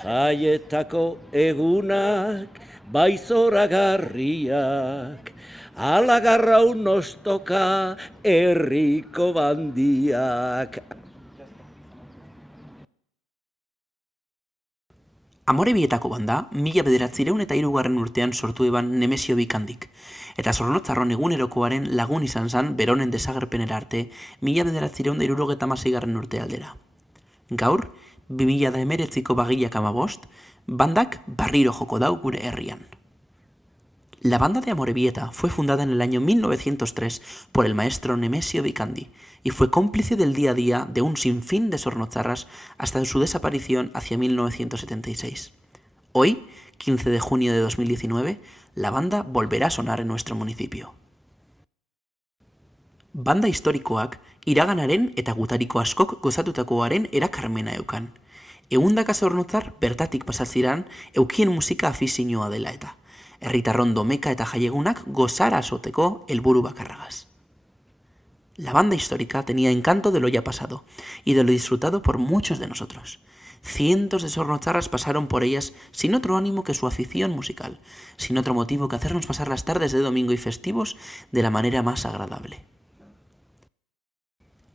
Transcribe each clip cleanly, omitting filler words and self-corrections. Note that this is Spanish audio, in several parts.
Jaietako egunak, bai zoragarriak, alagarrau nostoka herriko bandiak. Amorebietako banda, 1903 urtean sortu eban Nemesio Bikandik, eta Zornotzarron egunerokoaren lagun izan zan beronen desagerpenera arte 1976 urte aldera. Gaur, 2019ko bagilak 15, bandak barriro joko dau gure herrian. La banda de Amorebieta fue fundada en el año 1903 por el maestro Nemesio Bikandi y fue cómplice del día a día de un sinfín de sornotzarras hasta su desaparición hacia 1976. Hoy, 15 de junio de 2019, la banda volverá a sonar en nuestro municipio. Banda historikoak iraganaren eta gutariko askok gozatutakoaren erakarmena eukan. Ehundaka zornotzar bertatik pasaziran eukien musika afizioa dela eta. Herritarron domeka eta jaiegunak gozara asoteko helburu bakarragaz. La banda histórica tenía encanto de lo ya pasado y de lo disfrutado por muchos de nosotros. Cientos de sornotzarras pasaron por ellas sin otro ánimo que su afición musical, sin otro motivo que hacernos pasar las tardes de domingo y festivos de la manera más agradable.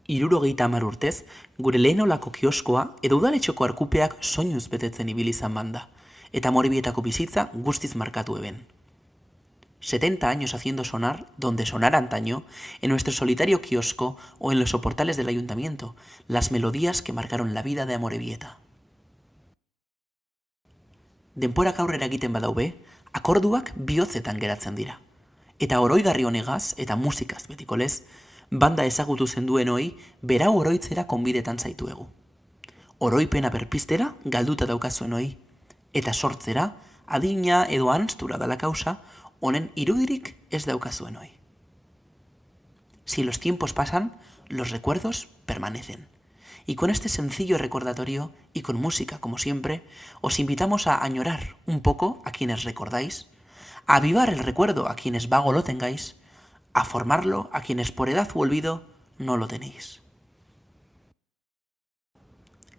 70 urtez, gure lehen olako kioskoa edo udaletxoko arkupeak soinuz betetzen ibili izan banda, eta Amorebietako bizitza guztiz markatu eben. 70 años haciendo sonar, donde sonara antaño, en nuestro solitario kiosco o en los soportales del ayuntamiento, las melodías que marcaron la vida de Amorebieta. Denporak aurrera egiten badaube, akorduak bihotzetan geratzen dira. Eta oroigarri honegaz eta musikaz betikolez, banda ezagutu zenduen hoi, berau oroitzera konbidetan zaituegu. Oroipena berpiztera galduta daukazuen hoi, eta sortzera, adina edo anstura dala kausa, honen irudirik ez daukazuen hoi. Si los tiempos pasan, los recuerdos permanecen. Y con este sencillo recordatorio, y con música como siempre, os invitamos a añorar un poco a quienes recordáis, a avivar el recuerdo a quienes vago lo tengáis, a formarlo a quienes por edad u olvido no lo tenéis.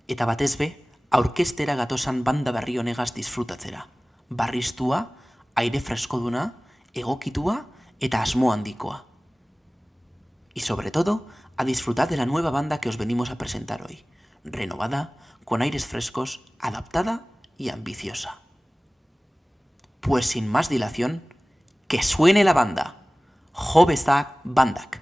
Eta batez be, aurkestera gatosan banda berri honegaz disfrutatzera. Barriztua, aire freskoduna, egokitua eta asmo handikoa. Y sobre todo, a disfrutar de la nueva banda que os venimos a presentar hoy. Renovada, con aires frescos, adaptada y ambiciosa. Pues sin más dilación, ¡que suene la banda! Jobezak bandak.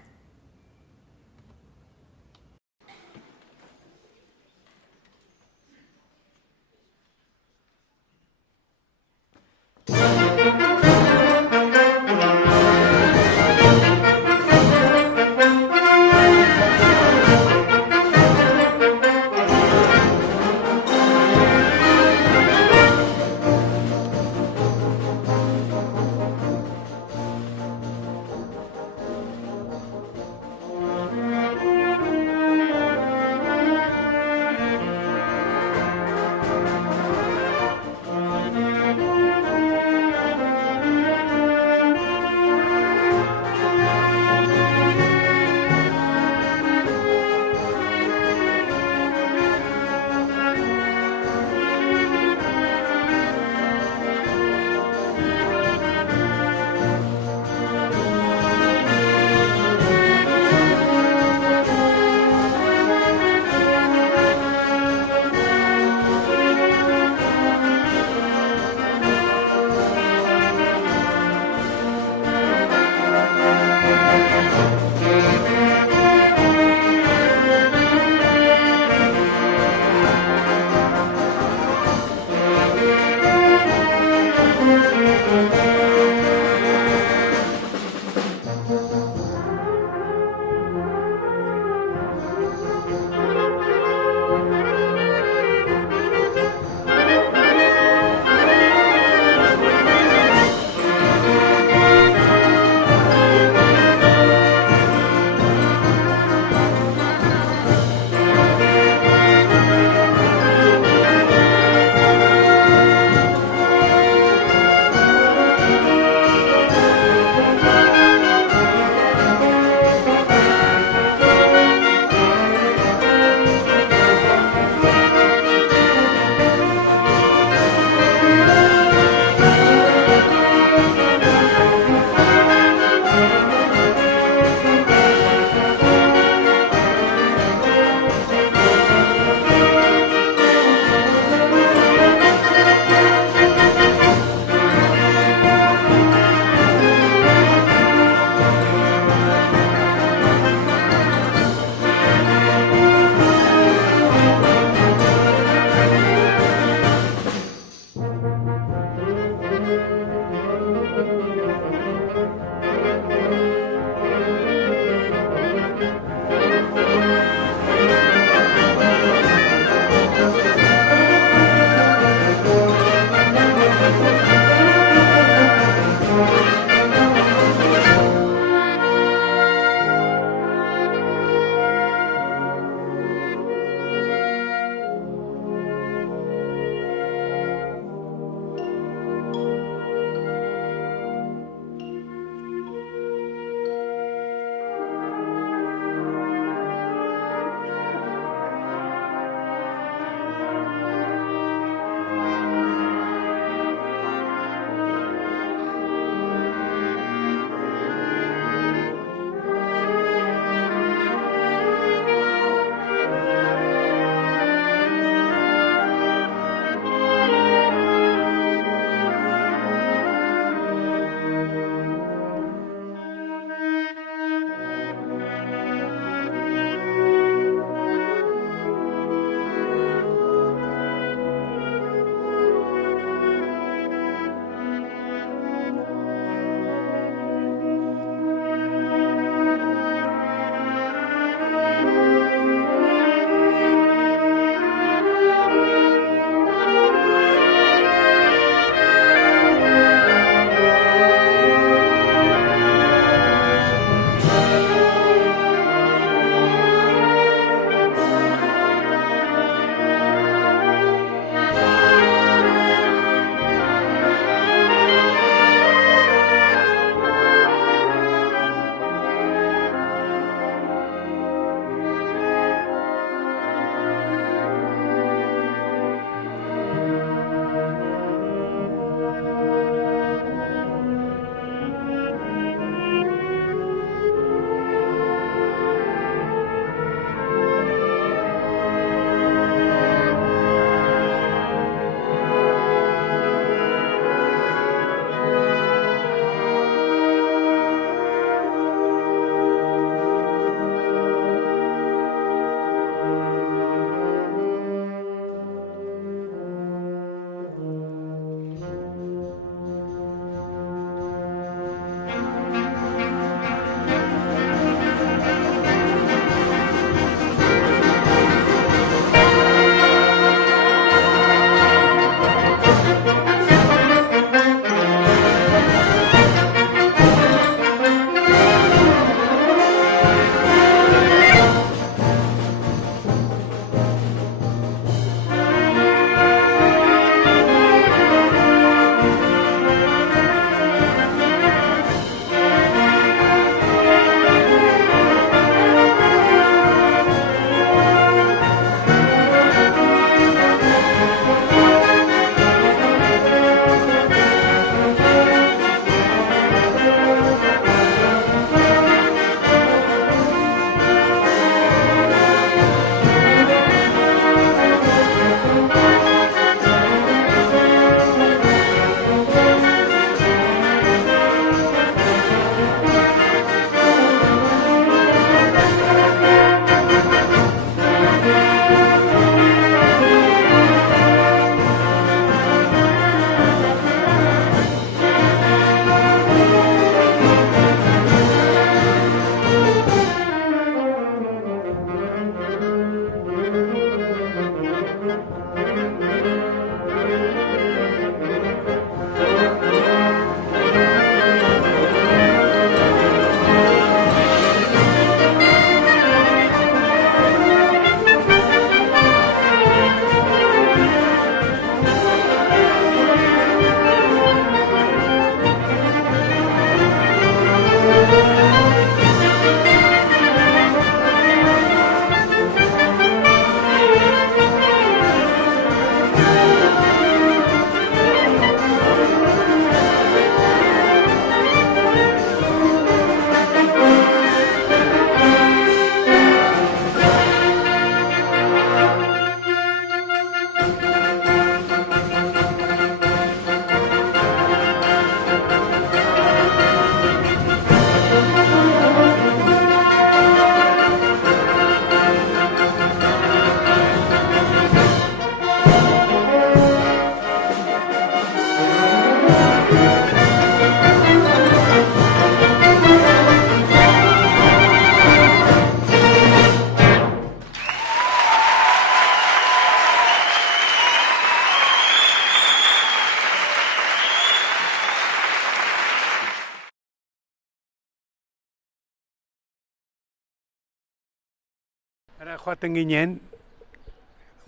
joaten ginen,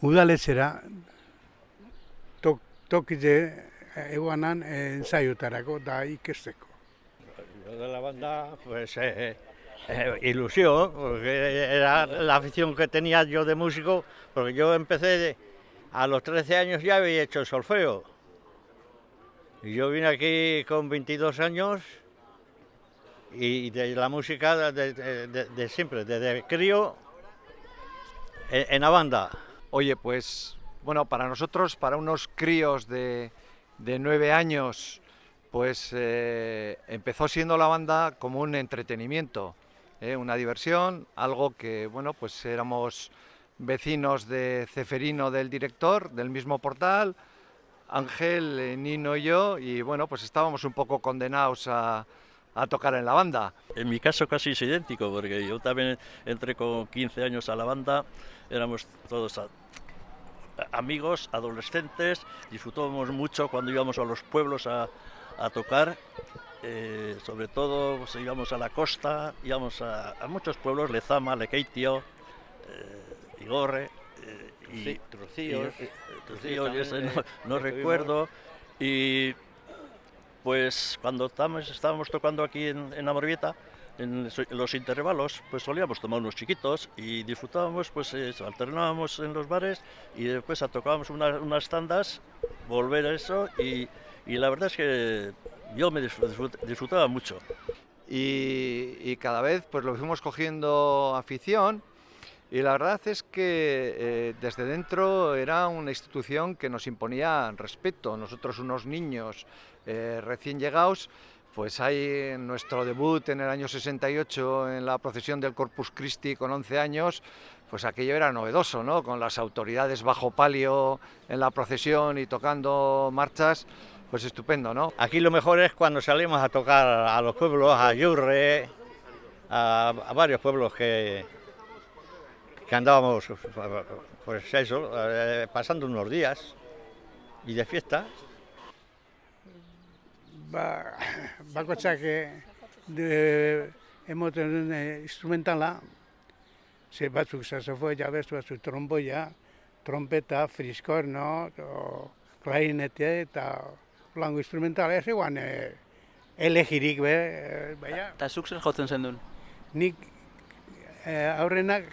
udaletxera, tokize eguanan ensaiotarako da ikesteko. Yo de la banda, pues ilusión, porque era la afición que tenía yo de músico, porque yo empecé a los 13 años ya había hecho el solfeo. Y yo vine aquí con 22 años y de la música de siempre, desde crío en la banda. Oye, pues bueno, para nosotros, para unos críos de 9 años, pues empezó siendo la banda como un entretenimiento, una diversión, algo que, bueno, pues éramos vecinos de Ceferino, del director, del mismo portal, Ángel, Nino y yo, y bueno, pues estábamos un poco condenados a tocar en la banda. En mi caso casi es idéntico, porque yo también entré con 15 años a la banda, éramos todos amigos, adolescentes, disfrutábamos mucho cuando íbamos a los pueblos a tocar, sobre todo pues, íbamos a la costa, íbamos a muchos pueblos, Lezama, Lekeitio, Igorre, Sí, Trucillos, Trucillos, ese no recuerdo, y pues cuando estábamos tocando aquí en Amorebieta, en los intervalos, pues solíamos tomar unos chiquitos y disfrutábamos, pues eso, alternábamos en los bares y después tocábamos unas tandas, volver a eso y la verdad es que yo me disfrutaba mucho. Y cada vez pues lo fuimos cogiendo afición y la verdad es que desde dentro era una institución que nos imponía respeto. Nosotros unos niños recién llegados, pues hay nuestro debut en el año 68 en la procesión del Corpus Christi con 11 años, pues aquello era novedoso, ¿no? Con las autoridades bajo palio en la procesión y tocando marchas, pues estupendo, ¿no? Aquí lo mejor es cuando salimos a tocar a los pueblos, a Yurre, a varios pueblos que andábamos, pues eso, pasando unos días y de fiesta. Bakoitzak emoten instrumentala, ze batzuk saxofoia, beste batzuk tromboia, trompeta, friskorno, klarinete eta lango instrumentala, ez eguan elegirik, baina. Eta zuk zer jotzen zen duen? Nik aurrenak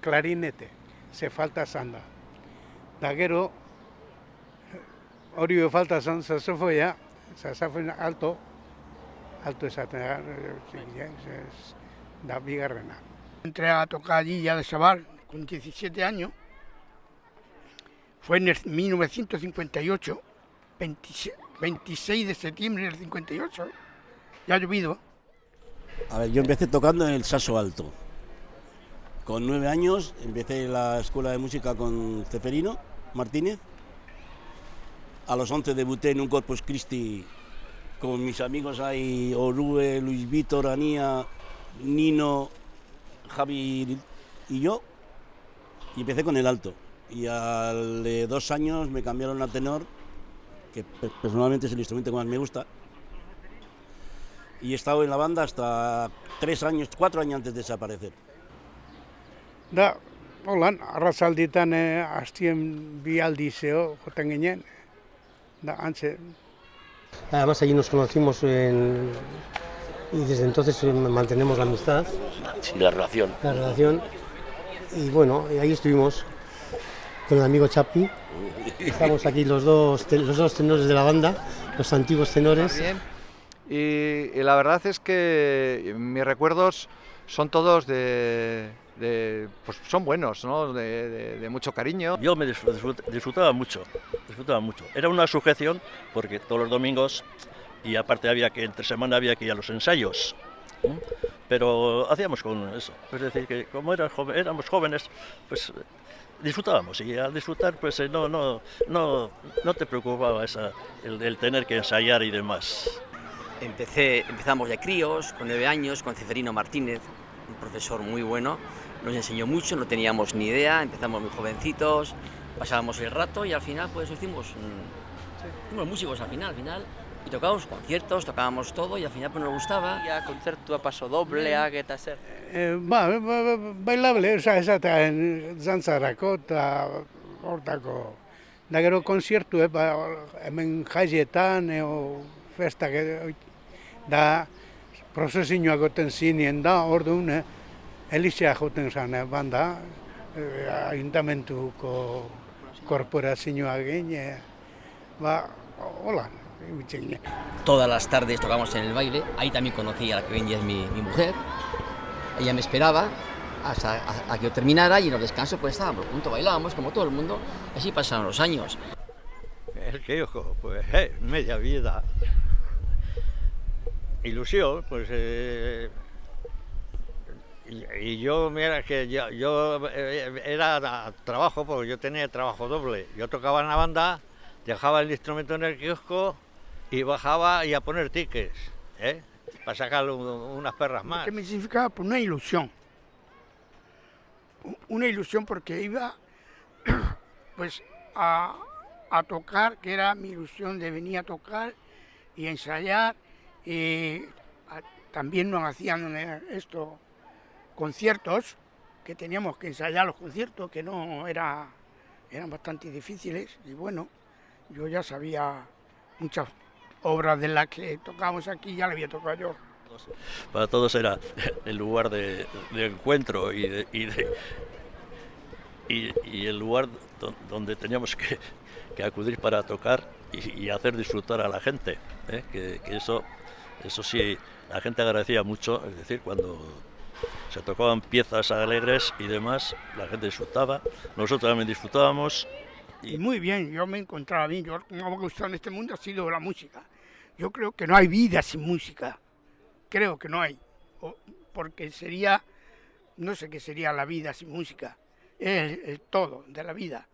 klarinete, ze falta zan da. Da gero, hori falta zan saxofoia, saxofón alto esaten da bigarrena. Entré a tocar allí ya de chaval, con 17 años. Fue en 1958, 26 de septiembre del 58. Ya ha llovido. A ver, yo empecé tocando en el saxo alto. Con 9 años empecé la escuela de música con Ceferino Martínez. A los 11 debuté en un Corpus Christi con mis amigos ahí, Orue, Luis Víctor, Anía, Nino, Javi y yo. Y empecé con el alto. Y al de 2 años me cambiaron a tenor, que personalmente es el instrumento que más me gusta. Y he estado en la banda hasta 4 años antes de desaparecer. Da, holan, arratsalditan astien bi aldizeo joten ginen. Da, antze. Además allí nos conocimos y desde entonces mantenemos la amistad. Sí, la relación. La relación. Y bueno, ahí estuvimos con el amigo Chapi. Estamos aquí los dos tenores de la banda, los antiguos tenores. Bien. Y la verdad es que mis recuerdos son todos pues son buenos, ¿no? De mucho cariño. Yo me disfrutaba mucho. Era una sujeción porque todos los domingos, y aparte entre semana había que ir a los ensayos, pero hacíamos con eso. Es decir, que como éramos jóvenes, pues disfrutábamos y al disfrutar pues no te preocupaba el tener que ensayar y demás. Empezamos de críos, con 9 años, con Ceferino Martínez, un profesor muy bueno. Nos enseñó mucho, no teníamos ni idea, empezamos muy jovencitos, pasábamos el rato y al final pues fuimos músicos al final Y tocábamos conciertos, tocábamos todo y al final pues nos gustaba. Ja, kontzertua pasodobleak eta zer. Bailable, esaten zantzarako eta hortako. Da gero konzertu, hemen jaietan, festak, da prozesioak goten zinien da, orduan, Elizea joten zan, banda, ayuntamentuko korporazioa egin, hola. Todas las tardes tocábamos en el baile, ahí también conocí a la que hoy en día es mi mujer. Ella me esperaba hasta a que yo terminara y en los descansos pues estábamos juntos, bailábamos como todo el mundo, así pasaron los años. El que hijo, pues media vida. Ilusión, pues... y yo, mira, que yo era trabajo, porque yo tenía trabajo doble. Yo tocaba en la banda, dejaba el instrumento en el kiosco y bajaba y a poner tickets, para sacar unas perras más. Que me significaba pues, una ilusión porque iba pues a tocar, que era mi ilusión de venir a tocar y a ensayar. También nos hacían conciertos, que teníamos que ensayar los conciertos, que no eran bastante difíciles, y bueno, yo ya sabía muchas obras de las que tocábamos aquí, ya las había tocado yo. Para todos era el lugar de encuentro y el lugar donde teníamos que acudir para tocar y hacer disfrutar a la gente, que eso sí, la gente agradecía mucho, es decir, cuando se tocaban piezas alegres y demás, la gente disfrutaba, nosotros también disfrutábamos. Y muy bien, yo me encontraba bien, yo lo que me ha gustado en este mundo ha sido la música. Yo creo que no hay vida sin música, creo que no hay, porque sería, no sé qué sería la vida sin música, es el todo de la vida.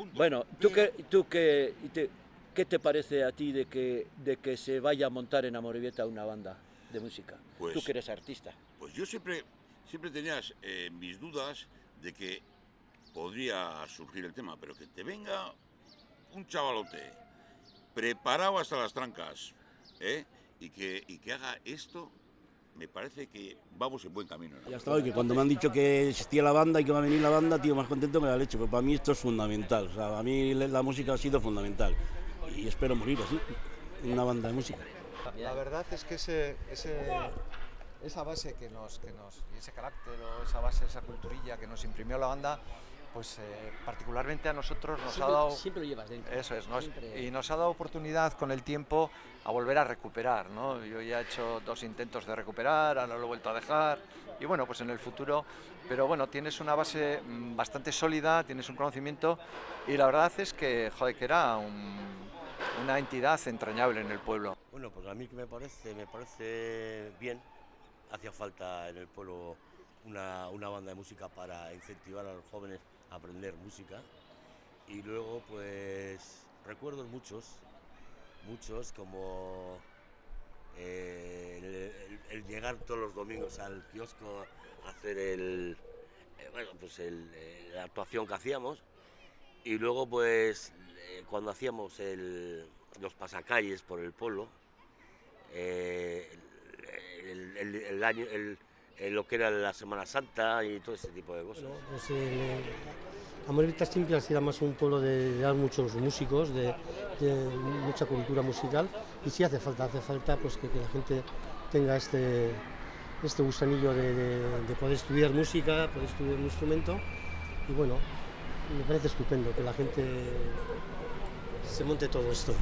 punto. Bueno, ¿qué te parece a ti de que se vaya a montar en Amorebieta una banda de música? Pues, tú que eres artista. Pues yo siempre tenías mis dudas de que podría surgir el tema, pero que te venga un chavalote preparado hasta las trancas, y que haga esto, me parece que vamos en buen camino, ¿no? Ya está, hoy que cuando me han dicho que existía la banda y que va a venir la banda, tío, más contento que la leche, pero para mí esto es fundamental, o sea, para mí la música ha sido fundamental y espero morir así, en una banda de música. La verdad es que esa base que nos y ese carácter o esa base, esa culturilla que nos imprimió la banda, pues particularmente a nosotros nos ha dado... Siempre lo llevas dentro. Eso es, y nos ha dado oportunidad con el tiempo a volver a recuperar, ¿no? Yo ya he hecho 2 intentos de recuperar, ahora lo he vuelto a dejar, y bueno, pues en el futuro, pero bueno, tienes una base bastante sólida, tienes un conocimiento, y la verdad es que, joder, que era una entidad entrañable en el pueblo. Bueno, pues a mí que me parece bien, hacía falta en el pueblo una banda de música para incentivar a los jóvenes a aprender música, y luego pues recuerdos muchos como el llegar todos los domingos al kiosco a hacer la actuación que hacíamos, y luego pues cuando hacíamos los pasacalles por el pueblo, lo que era la Semana Santa y todo ese tipo de cosas. Bueno, pues Amorebieta siempre ha sido más un pueblo de muchos músicos, de mucha cultura musical, y sí hace falta pues que la gente tenga este gusanillo de poder estudiar música, poder estudiar un instrumento, y bueno, me parece estupendo que la gente se monte todo esto.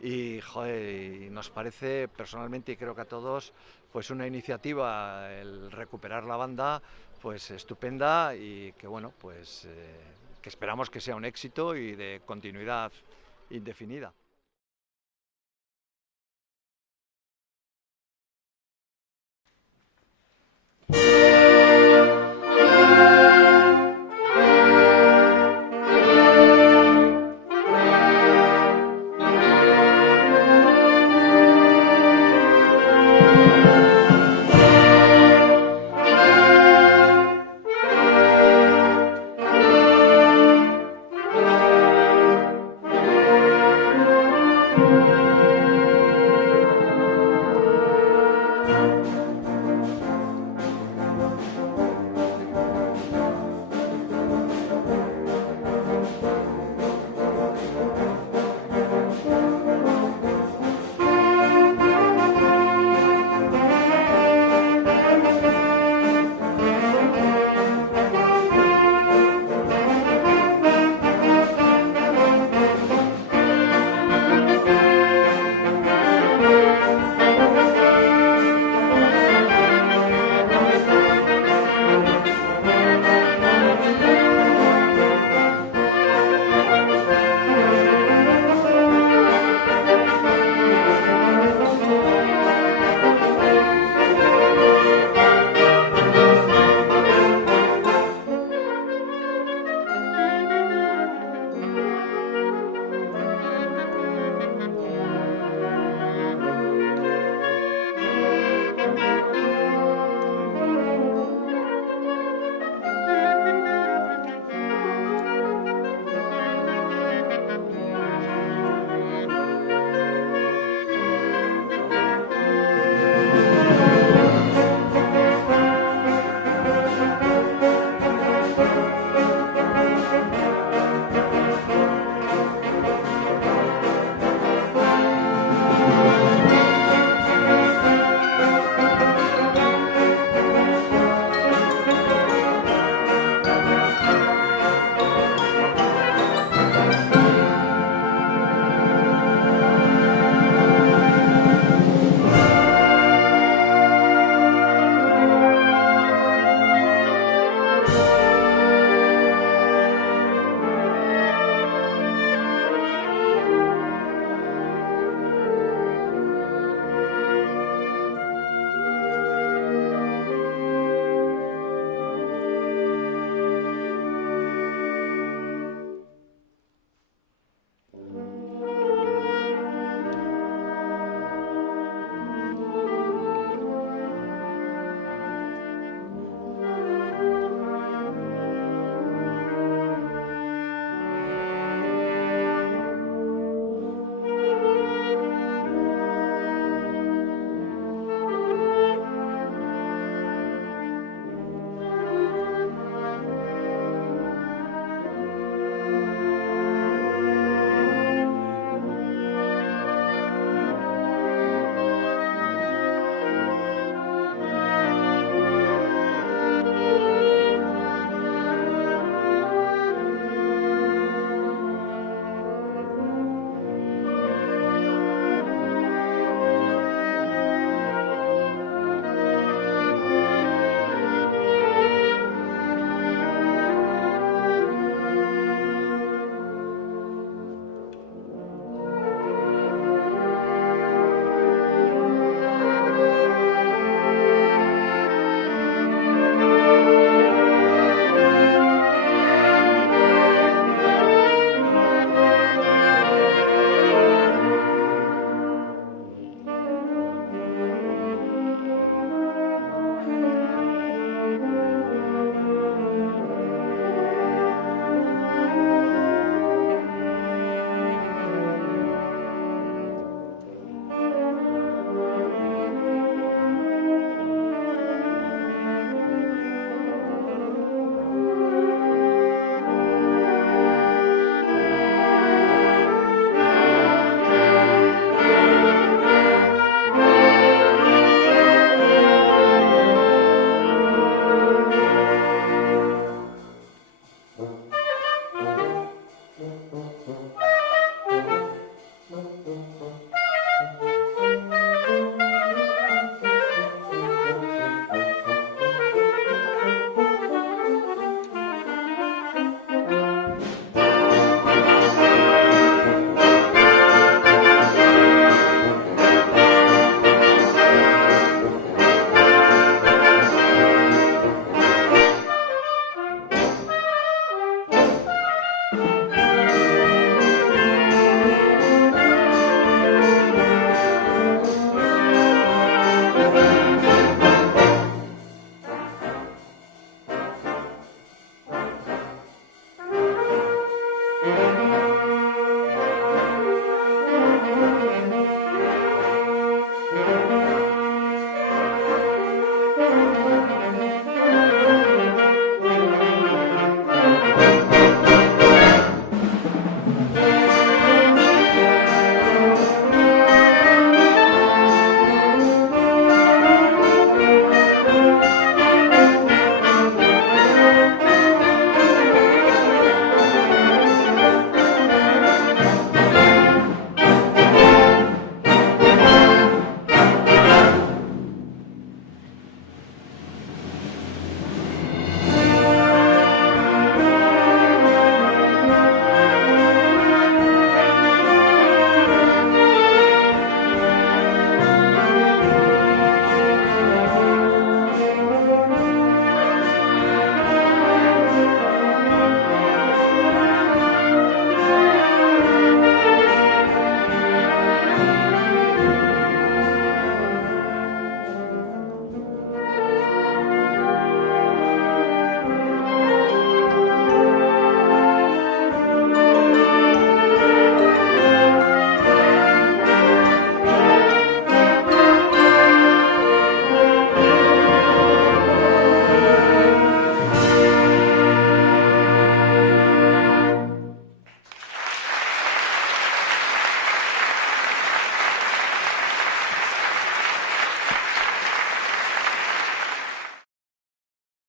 Y joder, nos parece personalmente, y creo que a todos, pues una iniciativa, el recuperar la banda, pues estupenda, y que bueno, pues que esperamos que sea un éxito y de continuidad indefinida.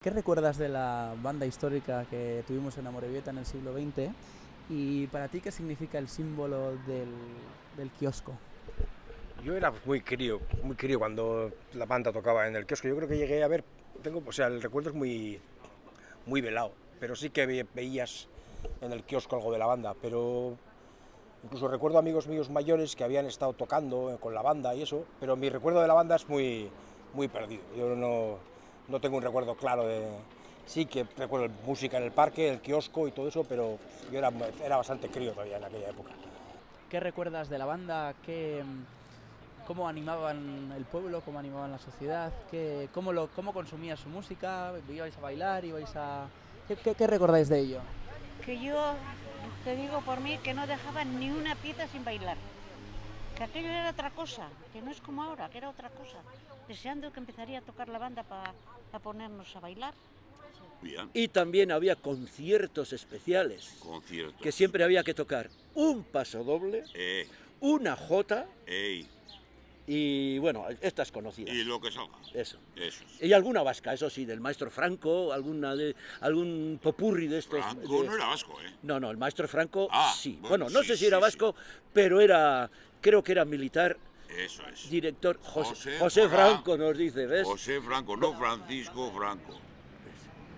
¿Qué recuerdas de la banda histórica que tuvimos en Amorebieta en el siglo XX? Y para ti, ¿qué significa el símbolo del kiosco? Yo era muy crío cuando la banda tocaba en el kiosco. Yo creo que llegué a ver, el recuerdo es muy velado, pero sí que veías en el kiosco algo de la banda, pero incluso recuerdo amigos míos mayores que habían estado tocando con la banda y eso, pero mi recuerdo de la banda es muy perdido. Yo no tengo un recuerdo claro de... Sí que recuerdo música en el parque, el kiosco y todo eso, pero yo era bastante crío todavía en aquella época. ¿Qué recuerdas de la banda? ¿Cómo animaban el pueblo? ¿Cómo animaban la sociedad? ¿Cómo consumías su música? ¿Ibais a bailar? ¿Qué recordáis de ello? Que yo te digo por mí que no dejaban ni una pieza sin bailar. Que aquello era otra cosa, que no es como ahora, que era otra cosa. Deseando que empezaría a tocar la banda para ponernos a bailar. Bien. Y también había conciertos especiales, que siempre había que tocar un paso doble, una jota y bueno, estas conocidas. Y lo que salga. Eso. Y alguna vasca, eso sí, del maestro Franco, algún popurri de estos. Franco no era vasco, ¿eh? No, el maestro Franco sí. Bueno, sí, no sé si era vasco, pero creo que era militar. Eso es. Director José Franco nos dice, ¿ves? José Franco, no Francisco Franco.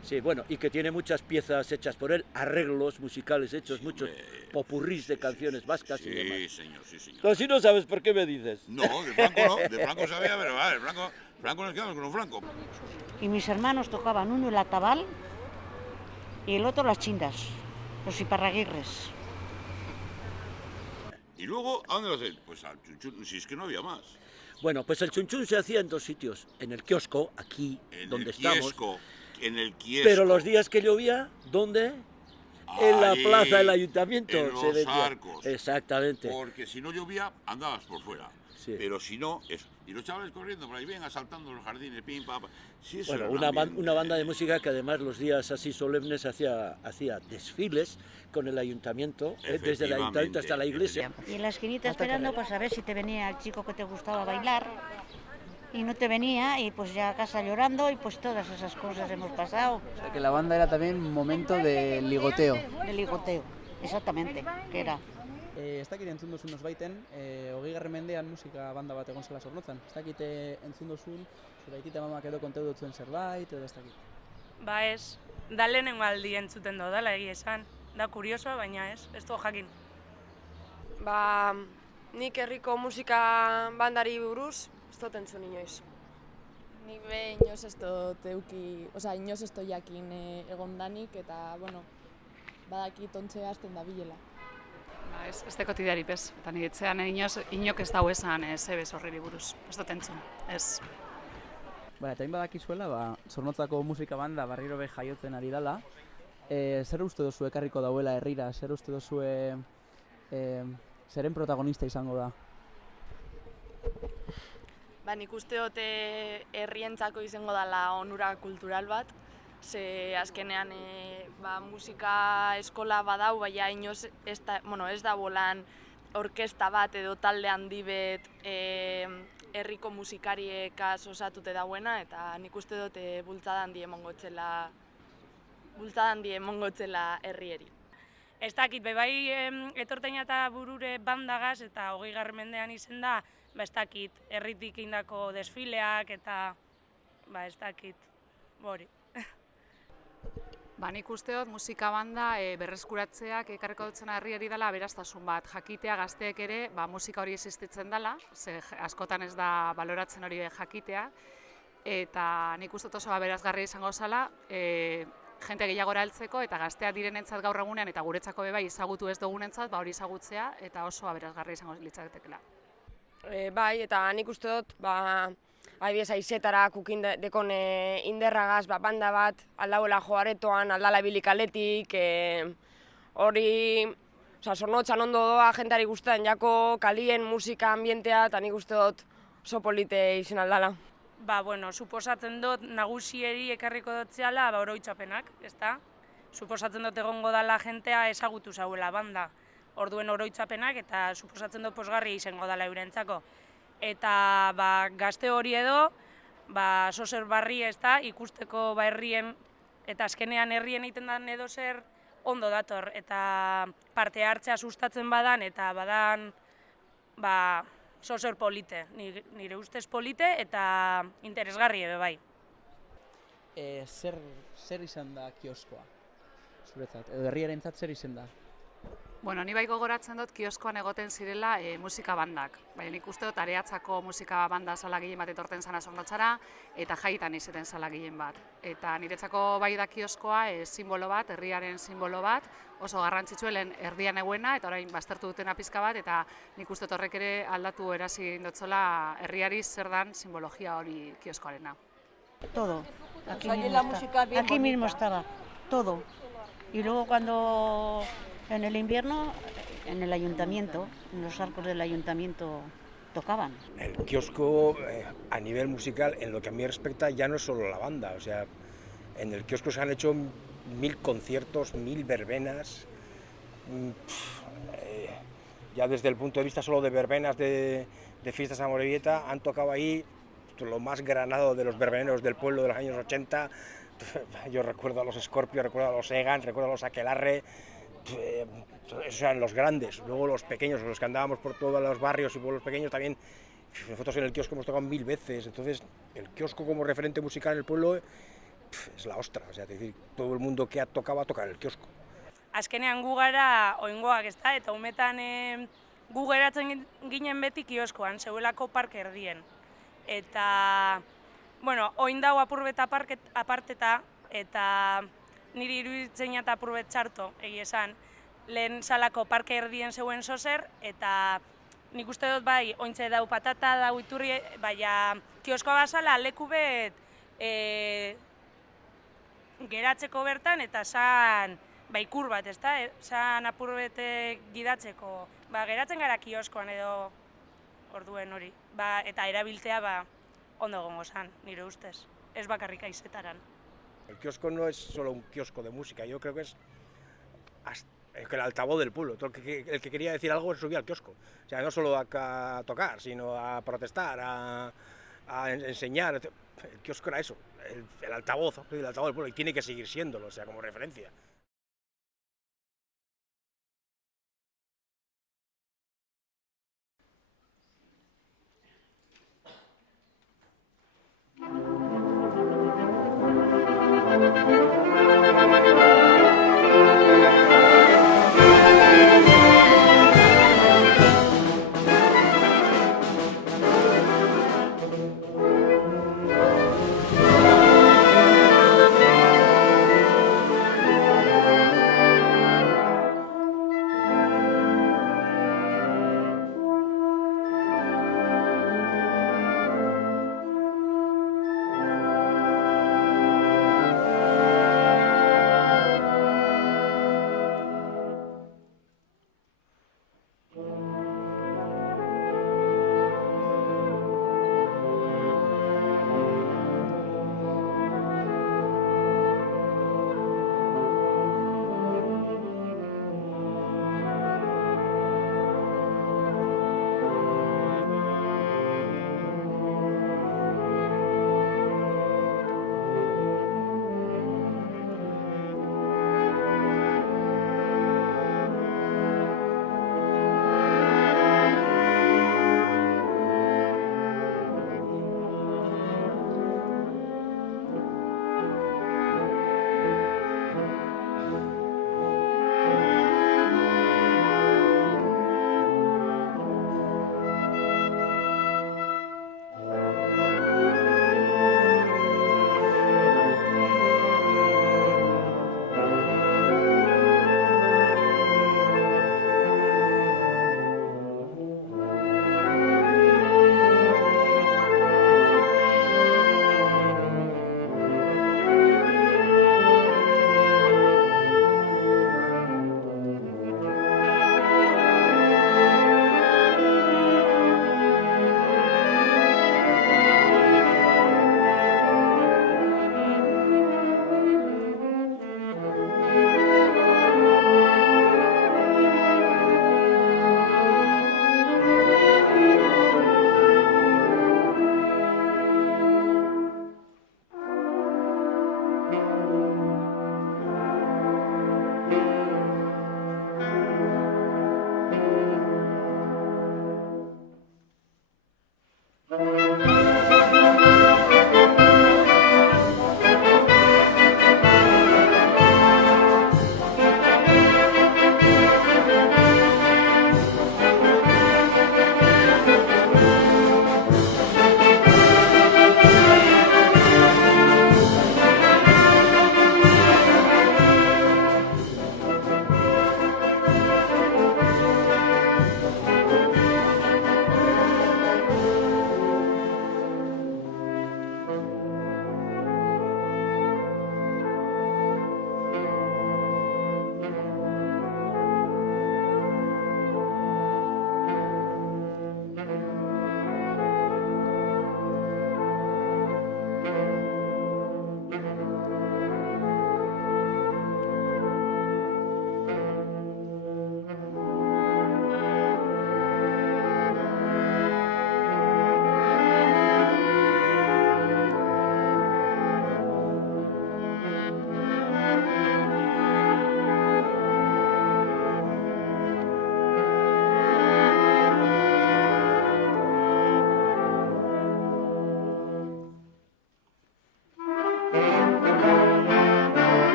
Sí, bueno, y que tiene muchas piezas hechas por él, arreglos musicales hechos, muchos popurrís de canciones vascas y demás. Sí, señor. Pero si no sabes por qué me dices. No, de Franco no, de Franco sabía, pero vale, Franco nos quedamos con un Franco. Y mis hermanos tocaban uno el atabal y el otro las chindas, los Iparraguirres. ¿Y luego a dónde lo hacéis? Pues al chunchún, si es que no había más. Bueno, pues el chunchún se hacía en dos sitios, en el kiosco, aquí, donde estamos. En el kiosco. Pero los días que llovía, ¿dónde? En la plaza del ayuntamiento. En los arcos. Exactamente. Porque si no llovía, andabas por fuera. Sí. Pero si no, eso. Y los chavales corriendo por ahí, bien, asaltando los jardines, pim, pam. Sí, eso bueno, era una banda de música que además los días así solemnes hacía desfiles con el ayuntamiento, desde el ayuntamiento hasta la iglesia. Y en la esquinita esperando pues a ver si te venía el chico que te gustaba bailar. Y no te venía, y pues ya a casa llorando, y pues todas esas cosas hemos pasado. O sea, que la banda era también un momento de ligoteo. De ligoteo, exactamente, que era. Ez dakit entzun duzun baiten, 20. mendean musika banda bat egon zela Zornotzan. Ez dakit entzun duzun, zure aitita mamak edo kontatu dutzuen zerbait, edo ez dakit. Ba ez, da lehenengo aldi entzuten dodala egia esan. Da kuriosoa, baina ez du jakin. Ba, nik herriko musika bandari buruz, ez dut entzun inoiz. Nik be inoz ez dut inoz ez dut jakin egondanik eta, bueno, badakit ontxe hasten da bilela. Ba, ez dekot idearik bez, eta nire etxean inok ez dau esan zebez horriri buruz, ez dut entzun, ez. Eta hain badakizuela, Zornotzako musika banda barriro be jaiotzen ari dela, zer uste duzu ekarriko dauela herrira, zer uste duzu zeren protagonista izango da? Ba, nik uste dut herrientzako izango dela onura kultural bat, ze azkenean musika eskola badau, baina inoz ez da bolan orkesta bat edo talde handi bet herriko musikariekaz osatute dauena, eta nik uste dut bultzada handi emongotzela herrieri. Ez dakit, bai etorteina eta burure bandagaz eta 20. mendean izen da, ez dakit, herritik indako desfileak eta ez dakit, hori. Ba, nik uste dut musika banda berreskuratzeak ekarriko dutzen herriari dela aberastasun bat. Jakitea gazteek ere musika hori existitzen dela, ze askotan ez da baloratzen hori jakitea, eta nik uste dut oso aberazgarria izango zela, jente gehiagora heltzeko eta gazteak direnentzat gaur egunean eta guretzako bai ezagutu ez dugunentzat hori ezagutzea eta oso aberazgarria izango litzatekeela. Bai, eta nik uste dut, adibidez aizetara kukin dekon inderragaz, banda bat, aldauela joaretoan, aldala bilikaletik, hori, Zornotzan ondo doa, jentari guztetan jako kalien musika ambientea, eta nik uste dut oso polite izan aldala. Ba, bueno, suposatzen dut nagusieri ekarriko dutzeala oroitzapenak, ezta? Suposatzen dut egongo dela jentea ezagutu zauela banda. Orduen oroitzapenak eta suposatzen dut posgarria izango dela eurentzako. Eta gazte hori edo, sozer barri ez da, ikusteko herrien, eta azkenean herrien egiten den edo zer ondo dator, eta parte hartzea sustatzen badan, eta badan sozer polite, nire ustez polite eta interesgarri ebe bai. Zer izan da kioskoa, zuretzat, edo herriarentzat zer izan da? Bueno, ni bai gogoratzen dut kioskoan egoten zirela musika bandak. Baina nik uste dut Areatzako musika banda sala gehien bat etorten zana Zornotzara eta Jaitan izeten sala gehien bat. Eta niretzako bai da kioskoa simbolo bat, herriaren simbolo bat, oso garrantzitsua lehen erdian eguena eta orain baztertu dutena pizka bat eta nik uste dut horrek ere aldatu erazi dotzola herriari zer dan simbologia hori kioskoarena. Todo. Aquí mismo estaba. Todo. Y luego cuando en el invierno, en el ayuntamiento, en los arcos del ayuntamiento tocaban. El kiosco a nivel musical, en lo que a mí respecta, ya no es solo la banda, o sea, en el kiosco se han hecho 1000 conciertos, 1000 verbenas, ya desde el punto de vista solo de verbenas de fiestas a Morevieta, han tocado ahí lo más granado de los verbeneros del pueblo de los años 80, yo recuerdo a los Scorpio, recuerdo a los Egan, recuerdo a los Aquelarre, esos eran los grandes. Luego los pequeños, los que andábamos por todos los barrios y pueblos pequeños también, nosotros en el kiosco hemos tocado 1000 veces, entonces el kiosco como referente musical en el pueblo es la ostra, o sea, es decir, todo el mundo que ha tocado en el kiosco. Azkenean gu gara oingoak, ezta, eta umetan gu geratzen ginen beti kioskoan, zeuelako parke erdien. Eta, bueno, oin dago apurbet aparteta, eta niri iruditzen eta apurbet txarto, egia esan, lehen salako parke erdien zeuen zozer, eta nik uste dut bai, ointze dau patata, dau iturri, baina kioskoa bazala leku bet geratzeko bertan, eta zan ikur bat, ezta? Zan apurbet gidatzeko, geratzen gara kioskoan edo orduen hori, eta erabiltzea ondo gongo zan, nire ustez, ez bakarrik aizetaran. El kiosco no es solo un kiosco de música, yo creo que es el altavoz del pueblo. El que quería decir algo se subía al kiosco. O sea, no solo a tocar, sino a protestar, a enseñar. El kiosco era eso, el altavoz del pueblo, y tiene que seguir siéndolo, o sea, como referencia.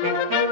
Thank you.